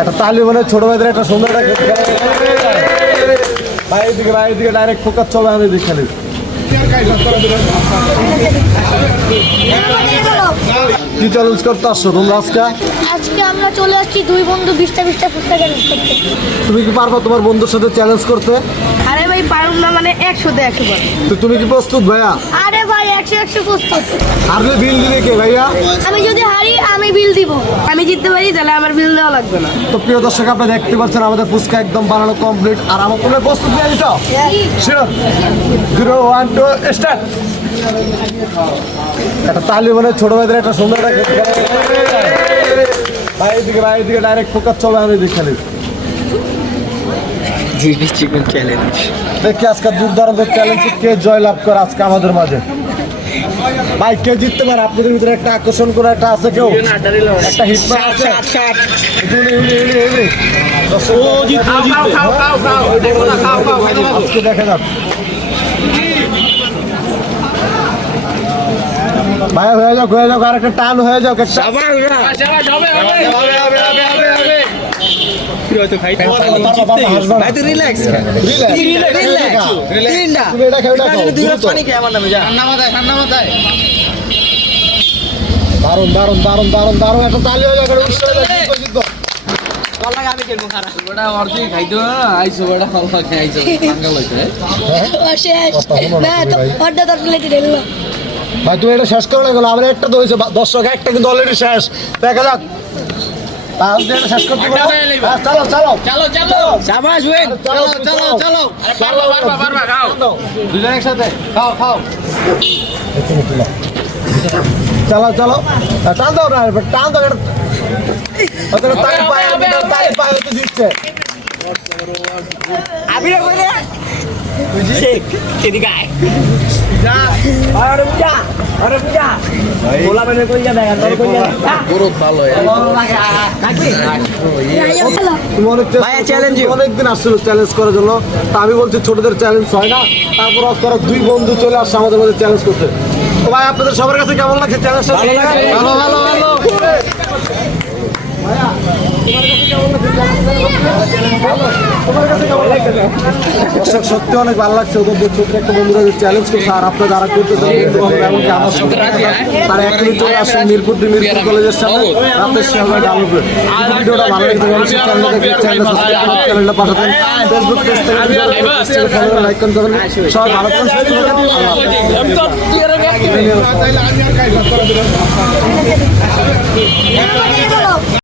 একটা তালি মানে ছোট ভাইদের একটা সুন্দর একটা ভাই এদিকে ভাই এদিকে ডাইরেক্ট ফোকাস চলে আমি নিই কি চ্যালেঞ্জ করতে আসছো তোমরা আজকে? আজকে আমরা চলে আসছি দুই বন্ধু বিশটা বিশটা ফুচকা চ্যালেঞ্জ করতে। তুমি কি পারবা তোমার বন্ধুর সাথে চ্যালেঞ্জ করতে? আরে ভাই পারুম না মানে একশোতে একশো বার তো তুমি কি প্রস্তুত ভাইয়া? আরে ভাই একশো একশো প্রস্তুত। হারলে বিল দিবে কে ভাইয়া? আমি যদি হারি আমি বিল দিব আমি জিততে পারি তাহলে আমার বিল দেওয়া লাগবে না। তো প্রিয় দর্শক আপনারা দেখতে পাচ্ছেন আমাদের ফুচকা একদম বানানো কমপ্লিট আর আমার তোমরা প্রস্তুত নিয়ে sure zero one two start একটা তালি মানে ছোট ভাইদের একটা সুন্দর একটা ভাই এদিকে ভাই এদিকে ডাইরেক্ট ফোকাস চলে আমি দেখে নিই জিবি চিকেন চ্যালেঞ্জ দেখি আজকে দুর্দান্ত চ্যালেঞ্জ কে জয় লাভ করে আজকে আমাদের মাঝে? ভাই কে জিততে পারে আপনাদের ভিতরে একটা আকর্ষণ করে একটা আছে কেউ? একটা হিট আছে? দেখা যাক। ভাই হয়ে যাক হয়ে যাক আর একটা টান হয়ে যাক একটা ভাই তুই রিল্যাক্স তিনটা তুমি এটা দারুণ দারুণ দারুণ দারুণ দারুণ একটা তালি হয়ে শেষ ভাই। তুমি এটা করো গেলো আমার একটা তো হয়েছে দর্শক একটা কিন্তু অলরেডি শেষ। দেখা যাক। যে শেষ করতে হ্যাঁ, চলো চলো। চলো চলো। সাবাস ওয়েন চলো চলো চলো পারবা পারবা পারবা খাও। দুজন একসাথে। খাও খাও। চলো চলো। টান দাও না টান দাও এটা ওদের তালি পায় ওদের পায় ওদের জিতছে। আমি রে কইরে শেখ এদিকে আয়। যা। আরে আরে বুঝা বলা মানে কই যা দেখা তোর কই যা গরুত ভালো ভাইয়া, চ্যালেঞ্জ. অনেকদিন আসছিল চ্যালেঞ্জ করার জন্য তা আমি বলছি ছোটদের চ্যালেঞ্জ হয় না তারপর করা দুই বন্ধু চলে আসছে আমাদের মধ্যে চ্যালেঞ্জ করতে তো ভাই আপনাদের সবার কাছে কেমন লাগছে চ্যালেঞ্জটা ভালো। ভালো ভালো ভাইয়া, তোমার কাছে কেমন লাগছে? তোমার কাছে কেমন লাগছে? দর্শক সত্যি অনেক ভালো লাগছে ওদের ছোট্ট একটা বন্ধুরা চ্যালেঞ্জ করছে আর আপনারা যারা করতে চান এমনকি আমার সঙ্গে তারা এক মিনিট চলে আসুন মিরপুর মিরপুর কলেজের সামনে। রাতের সময় ডাউনলোড। ভিডিওটা ভালো লাগছে অবশ্যই চ্যানেলটাকে চ্যানেল সাবস্ক্রাইব করে চ্যানেলটা পাঠাবেন ফেসবুক পেজ থেকে লাইক করতে সবাই ভালো থাকুন সুস্থ থাকুন। আল্লাহ হাফেজ।